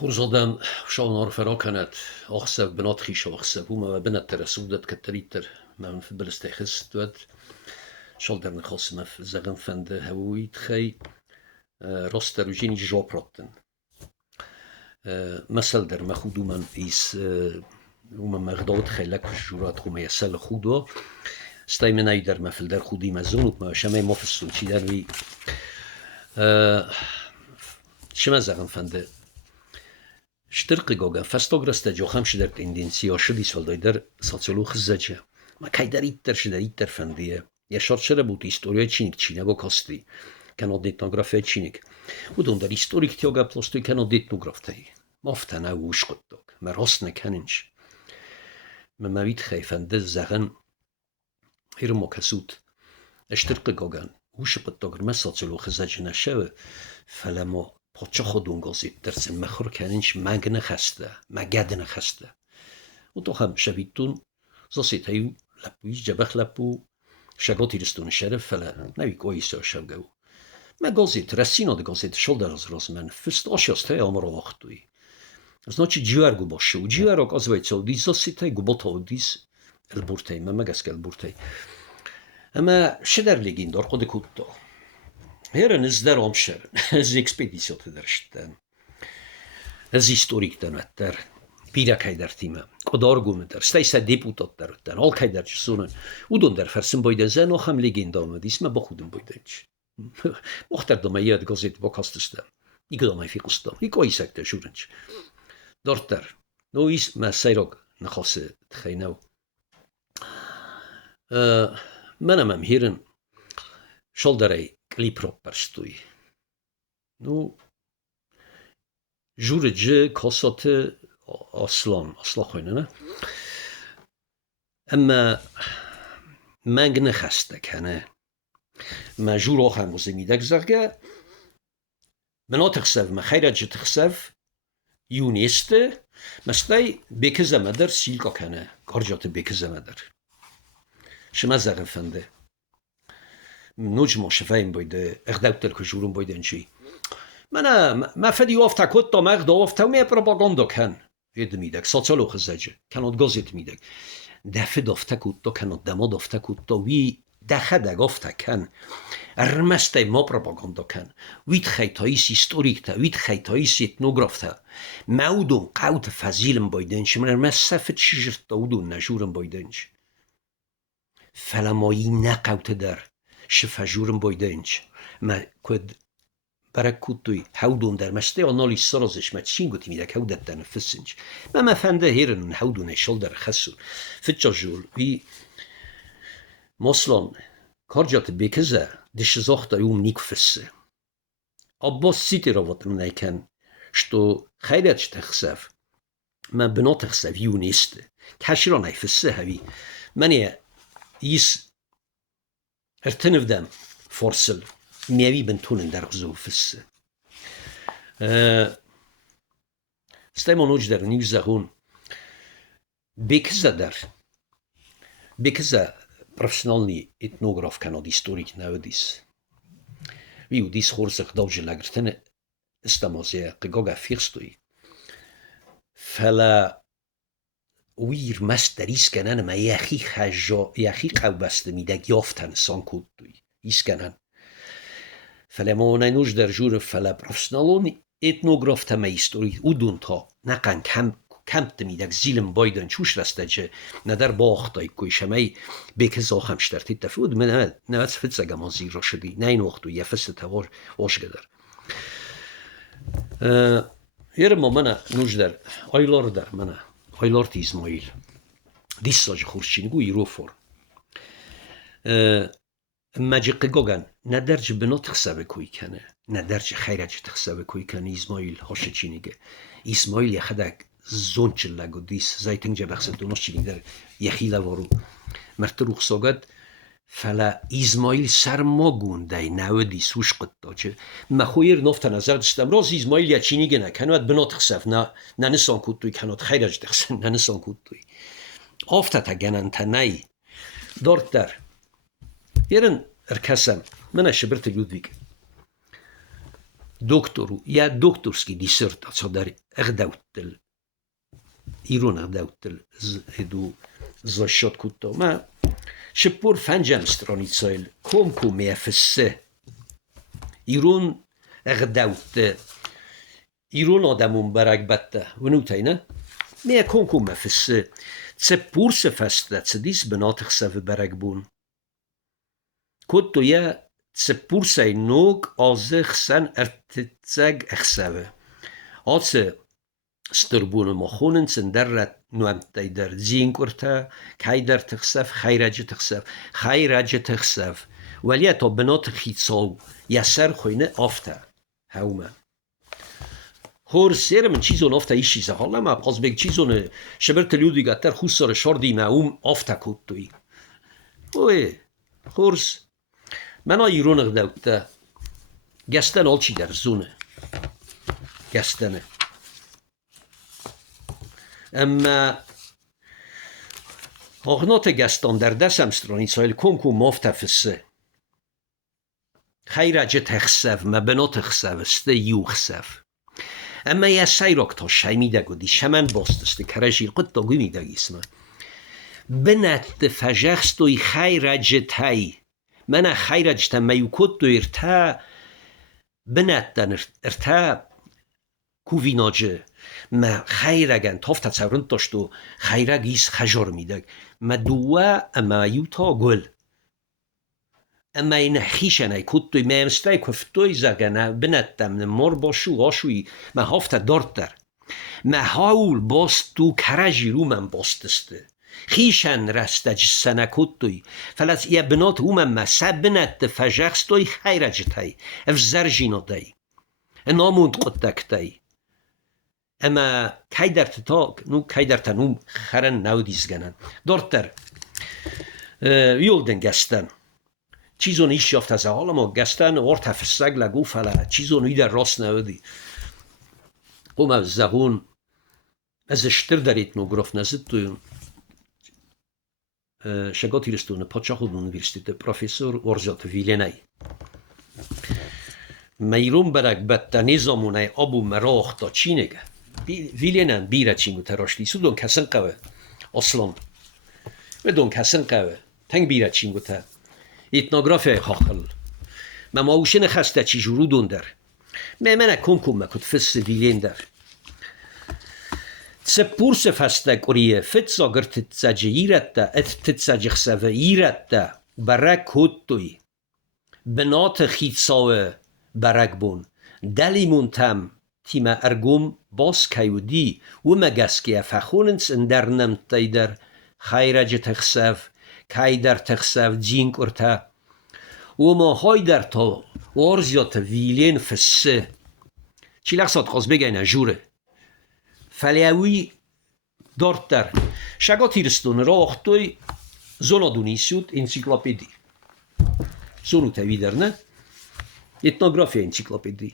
Хуrzodam شاونار فرا کند آخسب بنات خیش آخسب و بنات ترسودت کتریتر من في بلستيخس دوت شال در نخواستم زغن فنده هویت خی راست در جینی جاپراتن مثل در مخودو من ایس ومن مغداد خیلک جورات خومه سل خودو استای من ای در مفل در خودی مزونوک ما شمه مفصل چی در وی شما زغن فنده Штыркыгога фастограста жохам шидер тенденция шиди солдайдер социолог заче. Ма кайдер иттер шидер иттер фандие. Я шорчера бут история чиник чинаго кости. Канал детнография чиник. Удон der историк тёга плостой канал детнографтей. Мафтана ушкотток. Ма росне канинч. Ма мавит хайфанде заген هرمو كسوت اشترققوغان وشبطوغر ما социолог заче наше فلما پاچه خودون گازید درسن مخور کنینش مگن خسته مگدن خسته و تو هم شبیدتون زاسید هیو لپویش جبخ لپو شگاتی رستون شرف فلا نوی گویسا شبگو ما گازید رسینا ده گازید شل در از راز من فست آشیاست های آمرا وقتوی значи جیوارگو باشه و جیوارگ از وید سال دیز زاسید هی گو باتا دیز البورتای ما مگس که البورتای اما شدر لگین دار قد کود Heren is der omscheren, ez expeditiot dersten. Ez historik der pirakay der tima. Kodargum der, staysa deputat der, alkay der sonen. Udon der fersen boyden zen och ham legendam, dis ma bokhudum boydench. Mochter do mayad gazet bokaststem. Igdam ay fiqstam. Ikoysak der shurench. Dorter. No is ma sayrog nakhase tkhaynaw. Manam heren sholdaray Kliproperstui. Nu, jurece kasatı asla khoyne. Ama mangne khasta kane. Ma jur okham muzemidak zarga. Menat khsav ma khayrat khsav yuniste. Mastay bekezamader silka kane. Karjat bekezamader. Shema zarfande. نوج مشفایم بوده اخداوتر کجورم بوده انچی من فدی وافتا کد تا مغد وافتا می پروپاگاندا کن ید میدک سوسیولوگ زجه کنات گازت میدک دفع دافتا کد تا کنات دما دافتا کد تا وی دخه دگافتا کن رمسته ما پروپاگاندا کن وید خیتاییس هیستوریک تا وید خیتاییس etnograf تا مودون قوت فزیلم بوده انچی من رمسته چیجرت داودون نجورم بوده انچی فلمایی نقوت در شفاجورم بویدنچ ما کد برکوتوی هودون در مسته آنالیز سرازش ما چین گوتی میده که هودت تنفسنج ما فنده هیرن هودونه شل در خسو فتجا جول وی مصلان کارجات بکزه دش زاخت ایوم نیک فسه عباس سیتی را واتم نیکن شتو خیرت تخسف ما بنا تخسف یو نیسته کشی را نیفسه هوی منی ایس ارتنفدم فرسل میوی بنتونن در غزو فسه استایمانوج در نیوزهون بکزه پروفسیونالنی etnograf kanad historik نودیس ویو دیس خورزق داوجه لگرتن استمازیه قگاگه فیرستوی فلا ویر مستریس کنن ما یخی قوبسته میده یافتن سانکود دوی ایسکنن فلما نینوش در جور فلا پروفسیونالون etnograf تا ما هیستوری او دون تا نقن کمت میده زیلم بایدن چوش رسته چه ندر باختای کوی شمای بکز آخم شترتی تفود من نوت فت زگم آزیر را شدی نه این وقتو یه فست توار آشگدر یرم منه نوش در آیلار در منه Haylartı İsmail. Dis sacı xurşingu irofor. Magic gogan ne derce bena txsave koy kane. Ne derce xayrac txsave koy kane İsmail haşçinige. İsmail ya xadak zonçlago dis zaytınca baxsetun haşçinige yaxila varu. Mert ruxsagat فلا İsmail sarmagun day navdi suş qıttaçı. Ma xoyir nofta nazar distam roz İsmail ya çinige ne kanat bena txsaf na nisan kuttuy kanat xayrac txsan na nisan kuttuy. Afta ta ganan tanay dort der. Yerin erkasam mana şibirte Ludwig. doktoru, ja doktorski disertacja der erdautel. Iron erdautel edu za środku to ma. Się por fanjam stronicoil, komku mefsse. Iron erdautel. Iron adamum barak batta. ونوتينا ما كونكم مفsse. تسبور سفستا تسديس بناطق سف barak bun. كنتو يا تسبور سي نوك آزخ سن ارتتزاج اخسابه. آتse ستربون مخونن سندرت نوام تایدر زین کرتا کایدر تخسف خیرج تخسف خیرج تخسف ولی تا بنات خیتصاو یسر خوینه آفته هومه هور سیر من چیزون آفته ایشیزه حالا ما باز بگ چیزون شبر تلیودی گتر خوش سر شاردی معوم آفته کد توی اوه هورس من ایرون اقدوکته گستن آلچی در زونه گستنه اما آغنات گستان در دستم stranicoil کنکو مافتفسه خیرج تخسف مبنا تخسف سته یوخسف اما یه سیراک تا شیمیده گودی شمن باستسته کرجیل قد تا گوی میده گیسمه بنت فجخستوی خیرج تای من خیرج تا میوکد دو ارتا بنت دن ارتا کوویناجه ما خیرگن تافت تصورن داشت و خیرگیس خجار میده ما دوه اما یوتا گل اما این خیشن ای کد دوی مهمسته کفتوی زگنه بنتم مار باشو آشوی ما هافت دارد در ما هاول باست تو کرجی رو من باستسته خیشن رستج سنه کد دوی فلس یه بنات او من سب بنت فجخست دوی خیرج تای اف زرجینا دی ناموند قدک دی اما کی در تاگ نو کی در تنوم خرن نودیزگنن دارتر یولدن گستن چیزون ایش یافت از حالا ما گستن ورت هفستگ لگو فلا چیزون ایدر راست نودی قوم از زهون از اشتر دارید نو گرفت نزد تویون شگاتی رستونه پاچه خود اونیورسیته پروفیسور ورزیات ویلینای میرون برک بطه نظامونه ابو مراخ تا چینگه ویلینن بیره چینگو تراشتی سو دون کسن قوه اصلا و دون کسن قوه تنگ بیره چینگو تا ایتناگرافی خاخل ما اوشن خسته چی جورو دون در من کنکم مکد فس ویلین در تسپورس فستک اوریه فتسا گر تتساجه ایرد ده ات تتساجه خسوه ایرد ده برک کد دوی بنات خیتساوه برک بون دلیمون تم تیم ارگوم باس کیودی و مگسکی فخوننس اندر نمتی در خیرج تخسف کی در تخسف جین کرتا و ما های در تا ورزیات ویلین فسه چی لحظات خواست بگین جوره فلیوی دارت در شگا تیرستون را اختوی زونا دونیسیوت انسیکلوپیدی زونو تاوی در نه etnografya ensiklopedii.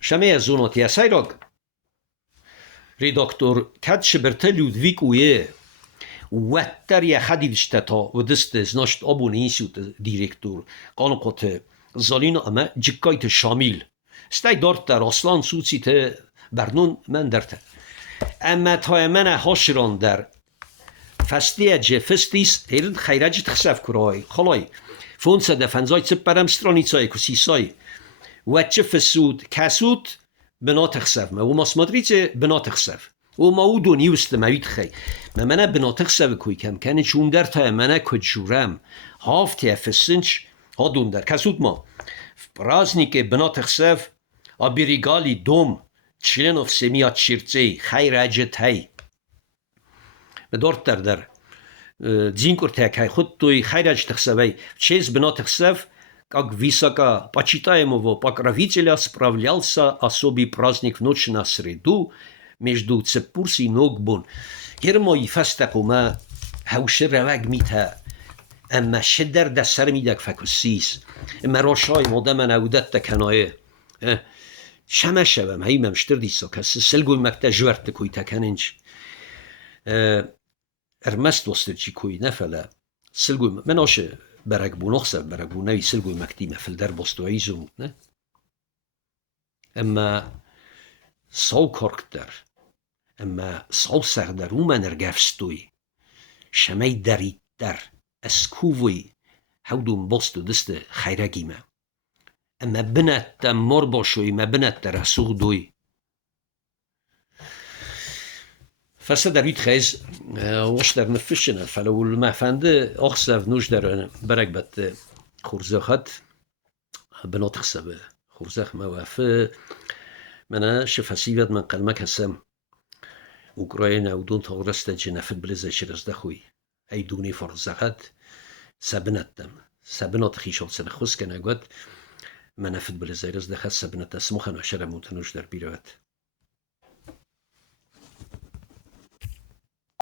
Şamaya zonat yasayrak redaktor kadşe bertelyud vikuye وتر یا خدیدشته تا و دست زناشت آبون اینسیوت دیرکتور قانقات زالین اما جکایت شامیل ستی دارت در اصلان سوچیت برنون من درته اما تا من هاشران در فستیه جه فستیس هیرد خیرجی تخصف کرای خلای فونسه دفنزای چه برم سترانیچای کسیسای و چه فسود کسود بنا تخصف و ماسمادری چه بنا تخصف و ما او دونی وست موید خی منه بنا تخصف کوی کم کنه چون در تا منه کجورم هافتی فسنچ ها دون در کسود ما برازنی که بنا تخصف آبیریگالی دوم چلنوف سمیات شیرچه خیرجه تای دارت در дзин куртекай خود توی خیرج тахсавай честь бна тахсав как высоко почитаемого покровителя справлялся особый праздник в ночь на среду между Цепурс и Ногбун. Гермой фастакума хаушер раваг мита اما شدر دستر میدک فکسیس اما راشای مادم نودت کنایه شمه شوم هیمم شتر دیسا کسی سلگوی مکتا جورت کوی تکننج ارمست وستر چی کوی نفله سلگوی من آشه برق بو نخسر برق بو نوی سلگوی مکتیمه فل در بستوی زمود نه اما سال کرکتر اما سال سردر او من ارگفستوی شمی دریت در اسکووی هودون بستو دست خیرگیمه اما بنت مر باشوی ما بنت در اسوق دوی فسا در يتخيز واش در نفشنا فلو المعفنده اخسف نوش در برق بات خورزخت بنات خسبه خورزخ موافه منا شفاسيبت من قلمك هسم اوكراينا ودون تغرست جنفت بلزه شرزده خوي اي دوني فرزخت سبنتم سبنات خيشال سنه خسكنا قد منفت بلزه رزده خس سبنت اسمخن وشرموت نوش در بيروت